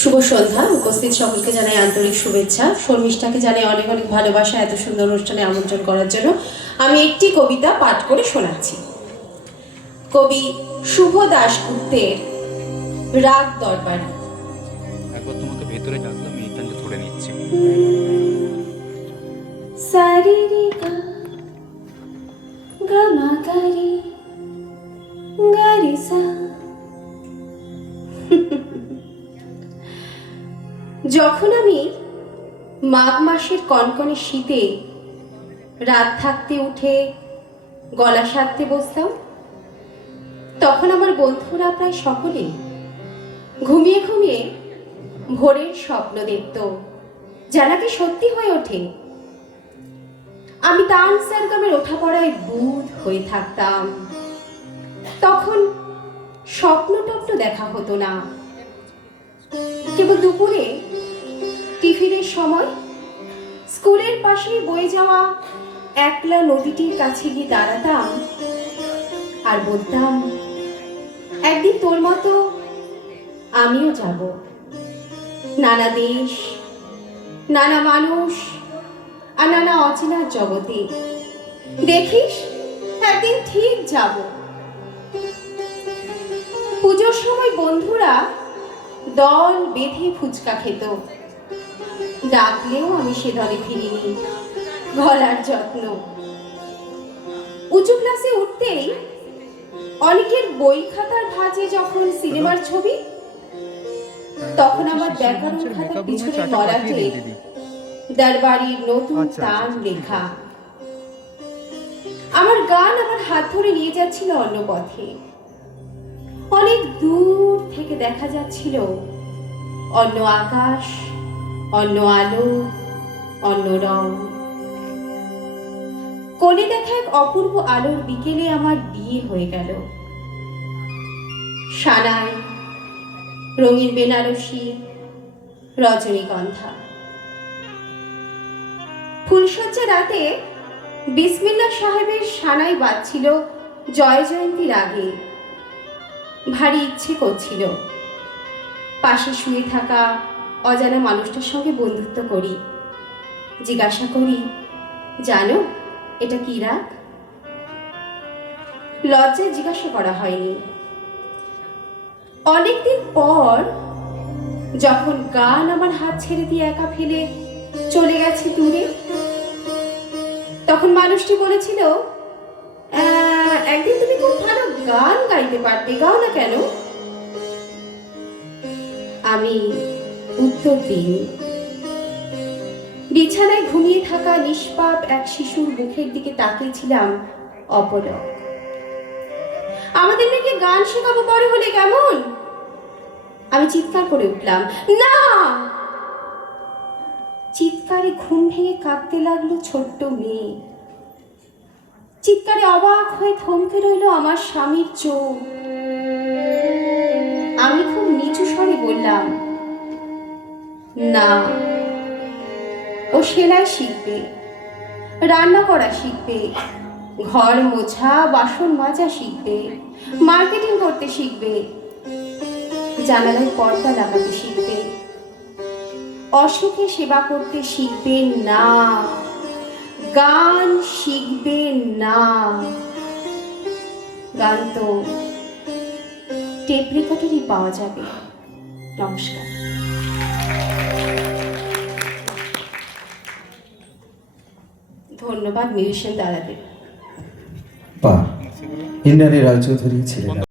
শুভ সন্ধ্যা। উপস্থিত সকলকে জানাই আন্তরিক শুভেচ্ছা। শর্মিষ্ঠাকে জানাই অনেক অনেক ভালোবাসা এত সুন্দর অনুষ্ঠানে আমন্ত্রণ করার জন্য। আমি একটি কবিতা পাঠ করে শোনাচ্ছি। কবি শুভ দাশগুপ্তের রাগ দরবারি। একবার তোমাকে ভেতরে ডাকলাম, এই গানটা ধরে নিচ্ছি। সারিরিগা গামাগারি গারিসা। যখন আমি মাঘ মাসের কনকনে শীতে রাত থাকতে উঠে গলা সারতে বসতাম, তখন আমার বন্ধুরা প্রায় সকলেই ঘুমিয়ে ঘুমিয়ে ভোরের স্বপ্ন দেখত, যা নাকি সত্যি হয়ে ওঠে। আমি তান সারগামের ওঠাপড়ায় বুঁদ হয়ে থাকতাম। তখন স্বপ্ন টপ্ন দেখা হতো না, কেবল দুপুরে টিফিনের সময় স্কুলের পাশে বয়ে যাওয়া একলা নদীটির কাছে গিয়ে দাঁড়াতাম আর বলতাম, একদিন তোর মতো আমিও যাব নানা দেশ, নানা মানুষ আর নানা অচেনার জগতে। দেখিস একদিন ঠিক যাব। পুজোর সময় বন্ধুরা দল বেঁধে ফুচকা খেত, ডাকলেও আমি সে দলে ফিরিনি। গলার যত্ন। উঁচু ক্লাসে উঠতেই অনেকের বই খাতার ভাঁজে যখন সিনেমার ছবি, তখন আমার ব্যাকরণ খাতার পিছনে লড়াতে দরবারির নতুন তান লেখা। আমার গান আমার হাত ধরে নিয়ে যাচ্ছিল অন্য পথে। অনেক দূর থেকে দেখা যাচ্ছিল অন্য আকাশ, অন্য আলো, অন্য রং। কোণে দেখা এক অপূর্ব আলোর বিকেলে আমার বিয়ে হয়ে গেল। সানাই, রঙিন বেনারসি, রজনীগন্ধা। ফুলশয্যা রাতে বিসমিল্লাহ সাহেবের সানাই বাজছিল জয় জয়ন্তীর আগে। ভারী ইচ্ছে করছিল পাশে শুয়ে থাকা অজানা মানুষটার সঙ্গে বন্ধুত্ব করি, জিজ্ঞাসা করি, জানো এটা কি রাগ? লজ্জায় জিজ্ঞাসা করা হয়নি। অনেকদিন পর যখন গান আমার হাত ছেড়ে দিয়ে একা ফেলে চলে গেছে দূরে, তখন মানুষটি বলেছিল, একদিন তুমি খুব ভালো গান গাইতে পারতে, গাও না কেন? আমি উত্তর দিই, বিছানায় ঘুমিয়ে থাকা নিষ্পাপ এক শিশুর মুখের দিকে তাকিয়েছিলাম অপলক। আমাদের মেয়েকে গান শেখাবো বড় হলে, কেমন? আমি চিৎকার করে উঠলাম, না! চিৎকারে ঘুম ভেঙে কাঁদতে লাগলো ছোট্ট মেয়ে। চিৎকারে অবাক হয়ে থমকে রইল আমার স্বামীর চোখ। আমি খুব নিচু স্বরে বললাম, না, ও সেলাই শিখবে, রান্না করা শিখবে, ঘর মোছা বাসন মাজা শিখবে, মার্কেটিং করতে শিখবে, জানালায় পর্দা লাগাতে শিখবে, অসুখে সেবা করতে শিখবে না, গান শিখবে না। গান তো টেপ রেকর্ডারই পাওয়া যাবে। নমস্কার। ধন্যবাদ মিউজিশিয়ান দাদাদের। ইন্দ্রাণী রায়চৌধুরী ছিলেন।